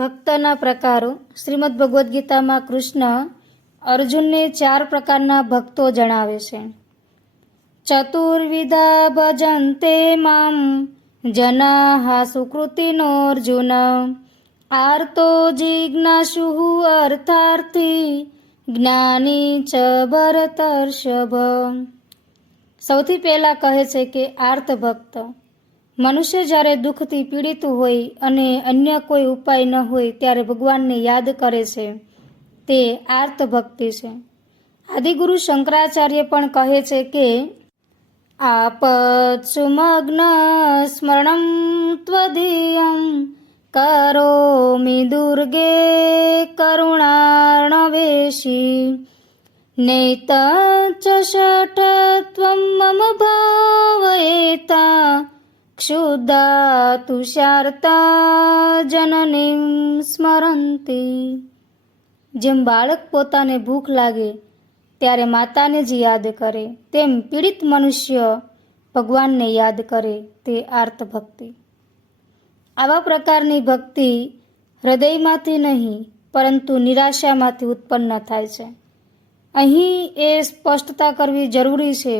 ભક્તના પ્રકારો. શ્રીમદ ભગવદ્ ગીતામાં કૃષ્ણ અર્જુનને 4 પ્રકારના ભક્તો જણાવે છે. ચતુર્વિધા ભજન્તે મામ જનાઃ સુકૃતિનો અર્જુન આર્તો જિજ્ઞાસુઃ અર્થાર્થી જ્ઞાની ચ ભરતર્ષભ. સૌથી પહેલા કહે છે કે આર્ત ભક્ત. મનુષ્ય જ્યારે દુઃખથી પીડિત હોય અને અન્ય કોઈ ઉપાય ન હોય ત્યારે ભગવાનને યાદ કરે છે, તે આર્ત ભક્તિ છે. આદિગુરુ શંકરાચાર્ય પણ કહે છે કે આપત્સુમગ્ન સ્મરણમ ત્વદીયમ કરોમિ દુર્ગે કરુણાર્ણવેશી નૈતચ્ચ ષઠત્વં મમ ભાવયેતા ક્ષુદ્ધા તુષાર્તા જનનીમ સ્મરંતી. જેમ બાળક પોતાને ભૂખ લાગે ત્યારે માતાને જ યાદ કરે, તેમ પીડિત મનુષ્ય ભગવાનને યાદ કરે, તે આર્ત ભક્તિ. આવા પ્રકારની ભક્તિ હૃદયમાંથી નહીં પરંતુ નિરાશામાંથી ઉત્પન્ન થાય છે. અહીં એ સ્પષ્ટતા કરવી જરૂરી છે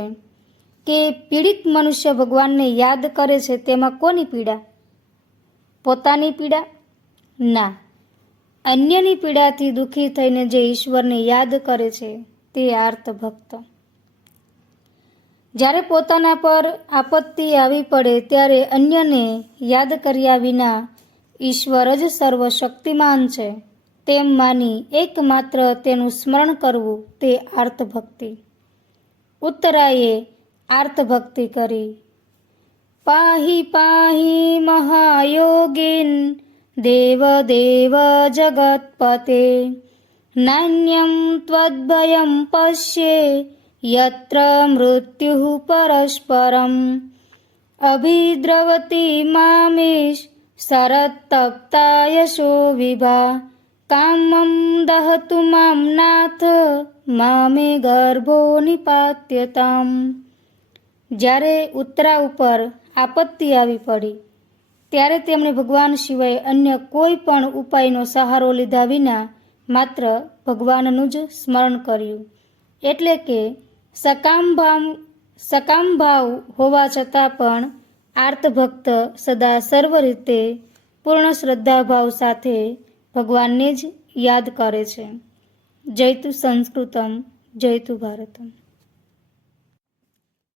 કે પીડિત મનુષ્ય ભગવાનને યાદ કરે છે તેમાં કોની પીડા? પોતાની પીડા? ના, અન્યની પીડાથી દુઃખી થઈને જે ઈશ્વરને યાદ કરે છે તે આર્ત ભક્ત. જ્યારે પોતાના પર આપત્તિ આવી પડે ત્યારે અન્યને યાદ કર્યા વિના ઈશ્વર જ સર્વશક્તિમાન છે તેમ માની એકમાત્ર તેનું સ્મરણ કરવું, તે આર્ત ભક્તિ. ઉત્તરાએ આર્ત ભક્તિ કરી. પાહી પાહી મહાયોગીન દેવ દેવ જગતપતે નાન્યમ ત્વદ્ભયમ પશ્યે યત્ર મૃત્યુઃ પરસ્પરમ અભિદ્રવતી મામેશ શરતપ્તા યશો વિભા કામમ દહતુ મામ નાથ મામે ગર્ભો નિપાત્યતામ. જ્યારે ઉત્તરા ઉપર આપત્તિ આવી પડી ત્યારે તેમણે ભગવાન સિવાય અન્ય કોઈ પણ ઉપાયનો સહારો લીધા વિના માત્ર ભગવાનનું જ સ્મરણ કર્યું. એટલે કે સકામ ભાવ હોવા છતાં પણ આર્ત ભક્ત સદા સર્વ રીતે પૂર્ણ શ્રદ્ધાભાવ સાથે ભગવાનને જ યાદ કરે છે. જયતુ સંસ્કૃતમ, જયતુ ભારતમ.